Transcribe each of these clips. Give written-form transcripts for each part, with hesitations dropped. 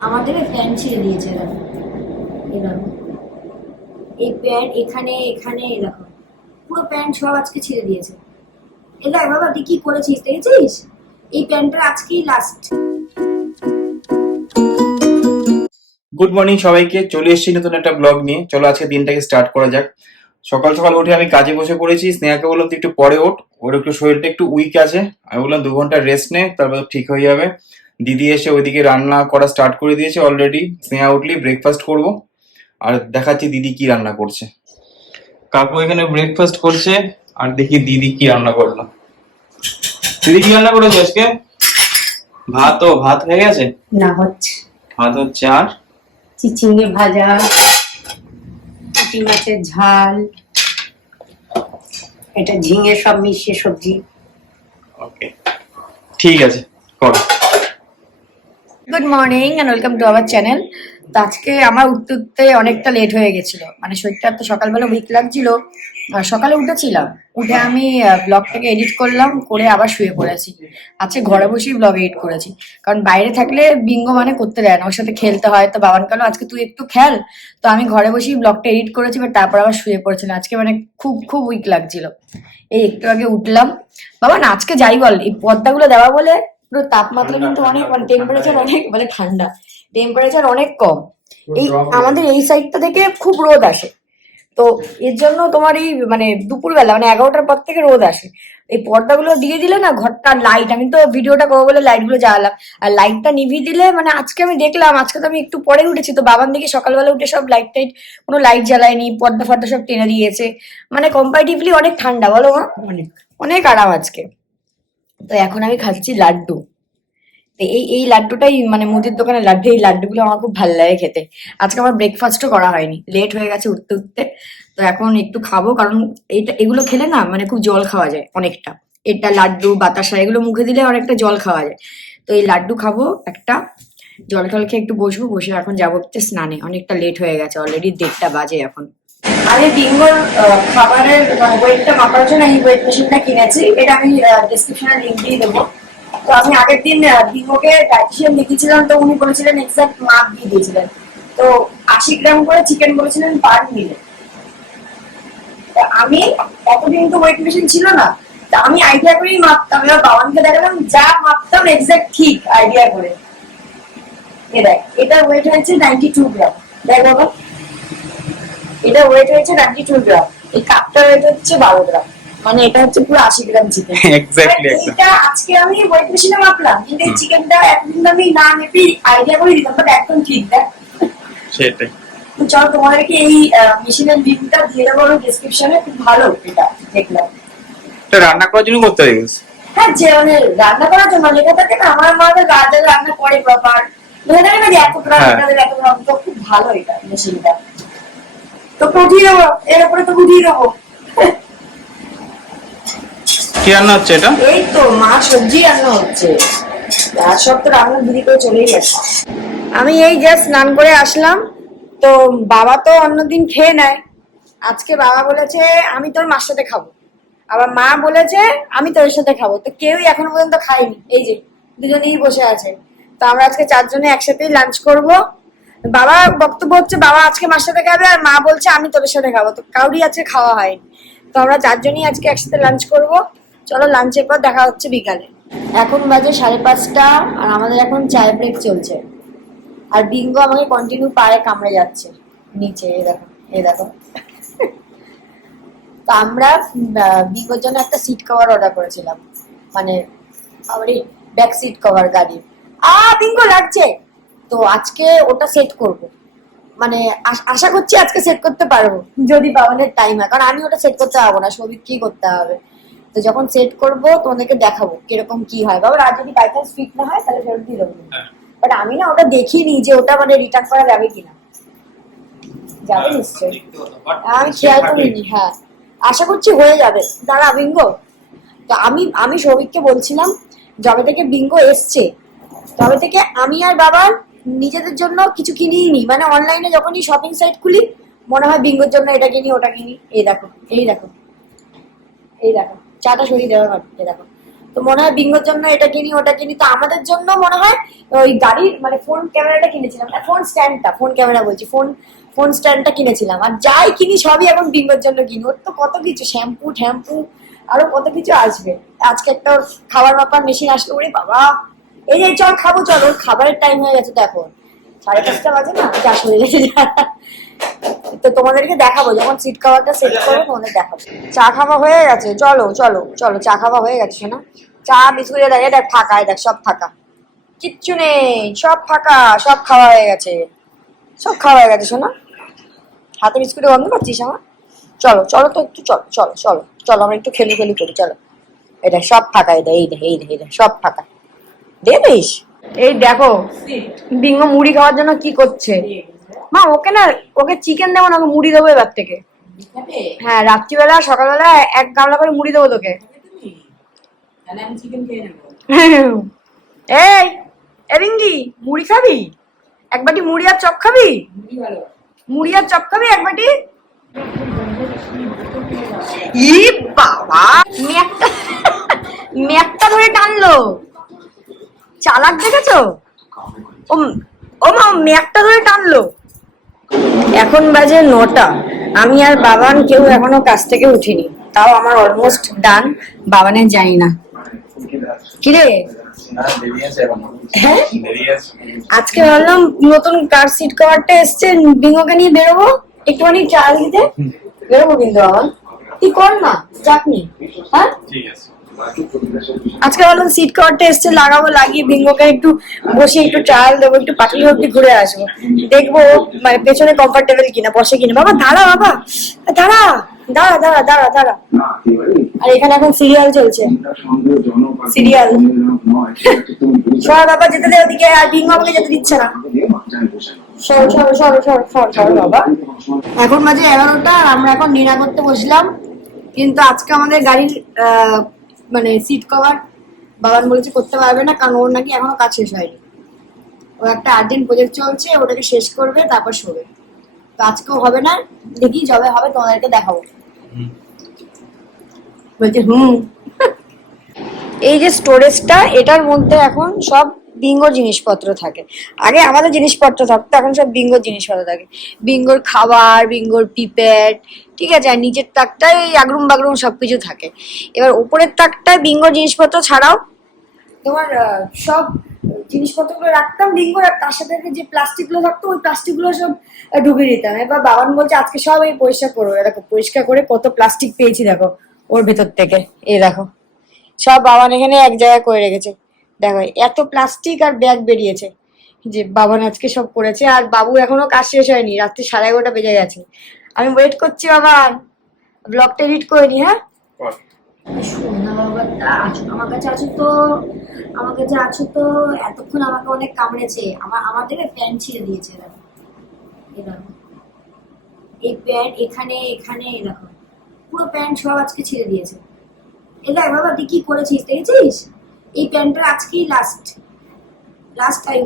আমাদের ফ্যান ছিঁড়ে দিয়েছে এরকম এরকম এই প্যান্ট এখানে এখানে এরকম পুরো প্যান্ট সব আজকে ছিঁড়ে দিয়েছে। এটা বাবা তুই কি করেছিস দেখেছিস? এই প্যান্টটা আজকেই লাস্ট। গুড মর্নিং সবাইকে, চলে এসেছি নতুন একটা ব্লগ নিয়ে। চলো আজকে দিনটাকে স্টার্ট করা যাক। সকাল সকাল উঠে আমি কাজে বসে পড়েছি। স্নেহাকে বললাম তুই একটু পরে ওঠ, ওর একটু শরীরটা একটু উইক আছে। আমি বললাম 2 ঘন্টা রেস্ট নে, তারপর ঠিক হয়ে যাবে। দিদি এসে ওইদিকে রান্না করা স্টার্ট করে দিয়েছে অলরেডি। স্নেহা উঠলি ব্রেকফাস্ট করব, আর দেখাচ্ছি দিদি কি রান্না করছে। কাকু এখানে ব্রেকফাস্ট করছে, আর দেখি দিদি কি রান্না করলো। দিদি কি রান্না করেছে আজকে? ভাত হয়ে গেছে না হচ্ছে ভাত হচ্ছে, আর চিচিঙ্গে ভাজা, পুঁটি মাছের ঝাল, এটা ঝিঙে সব মিশিয়ে সবজি। ওকে ঠিক আছে, করো। Good morning and welcome to our channel. তো আজকে আমার উঠতে উঠতে অনেকটা লেট হয়ে গেছিল, মানে শরীরটা তো সকালবেলা উইক লাগছিল। সকালে উঠেছিলাম, উঠে আমি ব্লগটাকে এডিট করলাম, করে আবার শুয়ে পড়েছি। আজকে ঘরে বসেই ব্লগ এডিট করেছি, কারণ বাইরে থাকলে বিঙ্গো মানে করতে দেয় না, ওর সাথে খেলতে হয়। তো বাবান কালো আজকে তুই একটু খেল, তো আমি ঘরে বসেই ব্লগটা এডিট করেছি, বাট তারপর আবার শুয়ে পড়েছিলাম। আজকে মানে খুব খুব উইক লাগছিল। এই একটু আগে উঠলাম। বাবা না আজকে যাই বল, এই পর্দাগুলো দেওয়া বলে পুরো তাপমাত্রা কিন্তু অনেক, মানে টেম্পারেচার অনেক, মানে ঠান্ডা, টেম্পারেচার অনেক কম। এই আমাদের এই সাইডটা থেকে খুব রোদ আসে, তো এর জন্য তোমার এই মানে দুপুরবেলা মানে 11টার পর থেকে রোদ আসে। এই পর্দাগুলো দিয়ে দিলে না ঘরটা লাইট, আমি তো ভিডিওটা করবো বলে লাইটগুলো জ্বালালাম, আর লাইটটা নিভিয়ে দিলে মানে আজকে আমি দেখলাম, আজকে তো আমি একটু পরে উঠেছি, তো বাবান দিকে সকালবেলা উঠে সব লাইট টাইট কোনো লাইট জ্বালায়নি, পর্দা ফর্দা সব টেনে দিয়েছে। মানে কম্পারেটিভলি অনেক ঠান্ডা, বলো মা, অনেক অনেক আরাম আজকে। তো এখন আমি খাচ্ছি লাড্ডু। তো এই লাড্ডুটাই মানে মুদির দোকানের লাড্ডু, এই লাড্ডুগুলো আমার খুব ভালো লাগে খেতে। আজকে আমার ব্রেকফাস্টও করা হয়নি, লেট হয়ে গেছে উঠতে উঠতে। তো এখন একটু খাবো, কারণ এগুলো খেলে না মানে খুব জল খাওয়া যায় অনেকটা। এটা লাড্ডু বাতাসা এগুলো মুখে দিলে অনেকটা জল খাওয়া যায়। তো এই লাড্ডু খাবো একটা, জল টল খেয়ে একটু বসবো, বসে এখন যাবো হচ্ছে স্নানে। অনেকটা লেট হয়ে গেছে, অলরেডি 1:30 বাজে এখন। আমি বিঙ্গোর খাবারের ওয়েটটা মাপার জন্য এই ওয়েট মেশিনটা কিনেছি, এটা আমি ডেসক্রিপশনে লিঙ্ক দিয়ে দেবো। তো আমি আগের দিন বিঙ্গোকে ডায়েটিশিয়ান দেখিয়েছিলাম, তো উনি বলেছিলেন এক্সাক্ট মাপ দিয়ে দিয়েছিলেন। তো 80 গ্রাম করে চিকেন বলেছিলেন পার মিলে। আমি এতদিন তো ওয়েট মেশিন ছিল না, তা আমি আইডিয়া করেই মাপতাম, এবার বাবানকে দেখালাম যা মাপতাম এক্সাক্ট ঠিক আইডিয়া করে। দেখ এটা ওয়েট হয়েছে 92 গ্রাম, দেখ বাবা এটা ওয়েট হয়েছে 92 গ্রাম, এই কাপটা ওয়েট হচ্ছে 12 গ্রাম, মানে এটা হচ্ছে পুরো 80 গ্রাম চিকেন। এক্স্যাক্টলি এটা আজকে আমি ওয়েট মেশিনে মাপলাম, কিন্তু এই চিকেনটা এতদিন আমি না মেপে আইডিয়া করে দিতাম, বাট একদম ঠিক। দেখ সেটাই। তো চলো তোমাদেরকে এই মেশিনের লিঙ্কটা দিয়ে দেবো ডেসক্রিপশনে, খুব ভালো এটা দেখলাম। এটা রান্না করার জন্য করতে হবে। হ্যাঁ, যে মানে রান্না করার জন্য লেখা থাকে না, আমার মা তো রান্না করে প্রপার লেখা থাকে না যে এত গ্রাম এত গ্রাম, তো খুব ভালো এটা মেশিনটা। তো উঠিয়ে দেবো, এর উপরে তো উঠিয়ে দেবো। কি রান্না হচ্ছে এটা? এই তো মা সবজি রান্না হচ্ছে, আর সব তো রান্না দিদি করে চলেই গেছে। আমি এই জাস্ট স্নান করে আসলাম। তো বাবা তো অন্যদিন খেয়ে নেয়, আজকে বাবা বলেছে আমি তোর মার সাথে খাবো, আবার মা বলেছে আমি তোর সাথে খাবো। তো কেউই এখনো পর্যন্ত খায়নি, এই যে দুজনেই বসে আছে। তো আমরা আজকে 4 জনে একসাথেই লাঞ্চ করব। বাবা বক্তব্য হচ্ছে বাবা আজকে মার সাথে খাবে, আর মা বলছে আমি তোদের সাথে খাবো। তো কাউরি আজকে খাওয়া হয়নি, তো আমরা 4 জনই আজকে একসাথে লাঞ্চ করব। চলো লাঞ্চের পর দেখা হচ্ছে বিকালে। এখন বাজে 5:30, আর আমাদের এখন চায় ব্রেক চলছে। আর বিঙ্গো আমাকে কন্টিনিউ পায়ে কামড়ে যাচ্ছে নিচে, এই দেখো এই দেখো। তো আমরা বিঙ্গোর জন্য একটা সিট কভার অর্ডার করেছিলাম, মানে আমার এই ব্যাক সিট কভার গাড়ির। বিঙ্গো লাগছে, তো আজকে ওটা সেট করব, মানে আশা করছি আজকে সেট করতে পারবো যদি বাবানের টাইম হয়, কারণ আমি ওটা সেট করতে পারবো না, সবিক কি করতে হবে। তো যখন সেট করব তোমাদেরকে দেখাবো কিরকম কি হয়। বাবা আর যদি বাই চান্স ফিট না হয় তাহলে ফেরত দিয়ে দেবো, বাট আমি না ওটা দেখিনি যে ওটা মানে রিটার্ন করা যাবে কিনা। যাবে নিশ্চয়ই, আমি খেয়াল করিনি। হ্যাঁ আশা করছি হয়ে যাবে। দাঁড়া বিঙ্গো, তো আমি সৌভিককে বলছিলাম যবে থেকে বিঙ্গো এসছে তবে থেকে আমি আর বাবার নিজেদের জন্য কিছু কিনিই নি, মানে অনলাইনে যখনই শপিং সাইট খুলি মনে হয় বিঙ্গোর জন্য এটা কিনি ওটা কিনি। এই দেখো এই দেখো এই দেখো, চাটা সরিয়ে দেওয়া হবে, এই দেখো তো মনে হয় বিঙ্গোর জন্য এটা কিনি ওটা কিনি, তো আমাদের জন্য মনে হয় ওই গাড়ির মানে ফোন ক্যামেরাটা কিনেছিলাম, ফোন ক্যামেরা বলছি, ফোন স্ট্যান্ডটা কিনেছিলাম। আর যাই কিনি সবই এখন বিঙ্গোর জন্য কিনি। ওর তো কত কিছু ট্যাম্পু আরো কত কিছু আসবে। আজকে একটা ওর খাবার ব্যাপার মেশিন আসলো, ওরে বাবা, এই যে চল খাবো, চল, ওর খাবারের টাইম হয়ে গেছে তো এখন 5:30 বাজে না, যা হয়ে গেছে যা। তো তোমাদেরকে দেখাবো যখন সিট কভারটা সেট করবো, তোমাদের দেখাবো। চা খাওয়া হয়ে গেছে, চলো চলো চলো, চা খাওয়া হয়ে গেছে না? চা বিস্কুট দেখ ফাঁকা, দেখ সব ফাঁকা, কিচ্ছু নেই, সব ফাঁকা, সব খাওয়া হয়ে গেছে, সব খাওয়া হয়ে গেছে শোনা। হাতে বিস্কুটে গন্ধ পাচ্ছিস আমার? চলো চলো তো একটু, চলো চলো চলো চলো, আমরা একটু খেলি করি, চলো। এটা সব ফাঁকা, এই দেখ সব ফাঁকা, দিস। এই দেখো বিঙ্গো মুড়ি খাওয়ার জন্য কি করছে। মা ওকে না, ওকে চিকেন দেবো না, ওকে মুড়ি দেবো এবার থেকে। হ্যাঁ, রাত্রিবেলা সকালবেলা এক গামলা করে মুড়ি দেবো তোকে। এই এরিঙ্গি, মুড়ি খাবি? এক বাটি মুড়ি আর চপ খাবি? মুড়ি আর চপ খাবি এক বাটি? ই বাবা, মেকটা ধরে টানলো, চালাক দেখেছো? ও ও মা, মেকটা ধরে টানলো। এখন বাজে 9টা, আমি আর বাবান কেউ এখনো কাজ থেকে উঠিনি, তাও আমার অলমোস্ট ডান। বাবানের জানি না কিরে। হ্যাঁ, আজকে ভাবলাম নতুন কার সিট কভারটা এসছে, বিঙ্গোকে নিয়ে বেরোবো, একটুখানি চাল দিতে বেরোবো। কিন্তু বাবা তুই কর না, চাটনি। হ্যাঁ আজকে ভাবলাম সিট কভারটা এসছে, লাগাবো, লাগিয়ে বিঙ্গোকে একটু বসে একটু চাল দেবো, একটু পাটুলি অব্দি ঘুরে আসবো, দেখবো মানে পেছনে কমফর্টেবল কিনা, বসে কিনা। বাবা দাঁড়া, বাবা দাঁড়া দাঁড়া দাঁড়া দাঁড়া দাঁড়া। আর এখানে এখন সিরিয়াল চলছে, সিরিয়াল। সর বাবা, যেতে দে ওদিকে, আর বিঙ্গো আমাকে যেতে দিচ্ছে না। সর সর সর সর সর সর বাবা। এখন বাজে 11টা, আর আমরা এখন ডিনার করতে বসলাম। কিন্তু আজকে আমাদের গাড়ির মানে সিট কভার বাবান বলেছে করতে পারবে না, কারণ ওর নাকি এখনো কাজ শেষ হয়নি। ও একটা আর্জেন্ট প্রজেক্ট চলছে, ওটাকে শেষ করবে তারপর শোবে। তো আজকেও হবে না, দেখি যবে হবে তোমাদেরকে দেখাবো। বলছে এই যে স্টোরেজটা, এটার মধ্যে এখন সব বিঙ্গো জিনিসপত্র থাকে। আগে আমাদের জিনিসপত্র থাকতো, এখন সব বিঙ্গোর জিনিসপত্র থাকে। বিঙ্গোর খাবার, বিঙ্গোর পিপেট, ঠিক আছে। আর নিচের তাকটায় আগরুম বাগরুম সবকিছু থাকে। এবার উপরের তাকটায় বিঙ্গোর জিনিসপত্র ছাড়াও তোমার সব জিনিসপত্রগুলো রাখতাম বিঙ্গোর, আর তার সাথে যে প্লাস্টিকগুলো থাকতো ওই প্লাস্টিকগুলো সব ঢুকিয়ে দিতাম। এবার বাবান বলছে আজকে সব এই পরিষ্কার করবো। দেখো পরিষ্কার করে কত প্লাস্টিক পেয়েছি দেখো ওর ভেতর থেকে, এই দেখো সব বাবান এখানে এক জায়গায় করে রেখেছে। দেখো এত প্লাস্টিক আর ব্যাগ বেরিয়েছে যে বাবান আজকে সব করেছে। আর বাবু এখনো কাজ শেষ হয়নি, রাত্রি 11:30 বেজে গেছে। আমি ওয়েট করছি বাবান, ব্লগটা এডিট করে নি। হ্যাঁ শোনা বাবা, আমার কাছে আছো তো, আমার কাছে আছো তো। এতক্ষণ আমাকে অনেক কামড়েছে, আমার থেকে প্যান্ট ছিঁড়ে দিয়েছে। দেখো এই দেখো, এই প্যান্ট এখানে এখানে দেখো, পুরো প্যান্ট সব আজকে ছিঁড়ে দিয়েছে। এই দেখ বাবা তুই কি করেছিস দেখেছিস? এই প্যান্টটা আজকেই লাস্ট টাইম,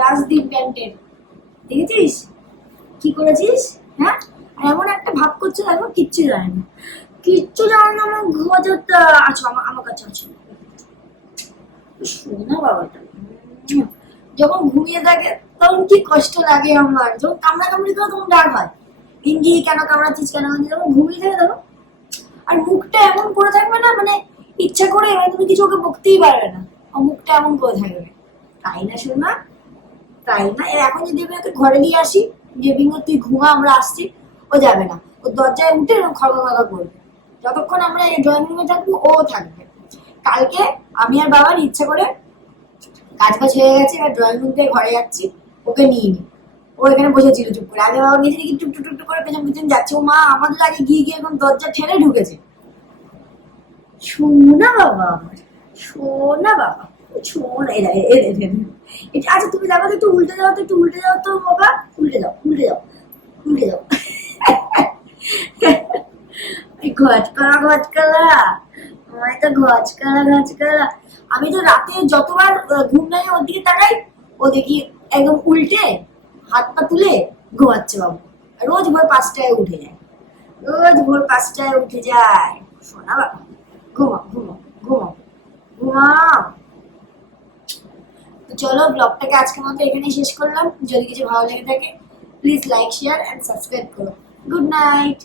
লাস্ট দিন প্যান্টের, দেখেছিস কি করেছিস? হ্যাঁ, আর এমন একটা ভাব করছে দেখো, কিচ্ছু জানে না, কিচ্ছু জানে না। আমার ঘুমাতে আছো, আমার কাছে আছো। শোনা বাবাটা যখন ঘুমিয়ে থাকে তখন কি কষ্ট লাগে আমার, যখন কামড়াকামড়ি করে তখন ডাক হয়, ইঙ্গি কেন কামড়াচ্ছিস কেন। যখন ঘুমিয়ে থাকে দেখো, আর মুখটা এমন করে থাকবে না, মানে ইচ্ছা করে তুমি কিছু ওকে বকতেই পারবে না, মুখটা এমন করে থাকবে। তাই না শোনা? তাই না? এখন যদি আমি ওকে ঘরে দিয়ে আসি, যে বিঙ্গো তুই ঘুমা আমরা আসছি, ও যাবে না, ও দরজায় উঠে খড়গা করবে। যতক্ষণ আমরা এই ড্রয়িং রুমে থাকবো ও থাকবে। কালকে আমি আর বাবার ইচ্ছা করে কাজ বাজ হয়ে গেছে, এবার ড্রয়িং রুম থেকে ঘরে যাচ্ছি, ওকে নিয়ে নি। ও এখানে বসেছিল চুপ করে, আগে বাবা নিজে দিকে টুক টুক করে পেছন পেছন যাচ্ছে। ও মা আমাদের আগে গিয়ে গিয়ে এখন দরজা ঠেলে ঢুকেছে। শোনা বাবা, শোনা বাবা, শোনা। আচ্ছা তুমি দেখো তো, একটু উল্টে যাও তো, একটু উল্টে যাও তো বাবা, উল্টে যাও উল্টে যাও উল্টে যাও। ঘচকালা আমার তো ঘচকালা। আমি তো রাতে যতবার ঘুম নাই ওর দিকে তাকাই, ও দেখি একদম উল্টে হাত পা তুলে ঘুমাচ্ছে বাবু। রোজ ভোর 5টায় উঠে যায়, রোজ ভোর 5টায় উঠে যায়। শোনা বাবা, ঘুমাও ঘুমাও ঘুমাও। ওয়াও! তো চলো ব্লগটাকে আজকের মতো এখানেই শেষ করলাম। যদি কিছু ভালো লেগে থাকে please like share and subscribe করো। Good night.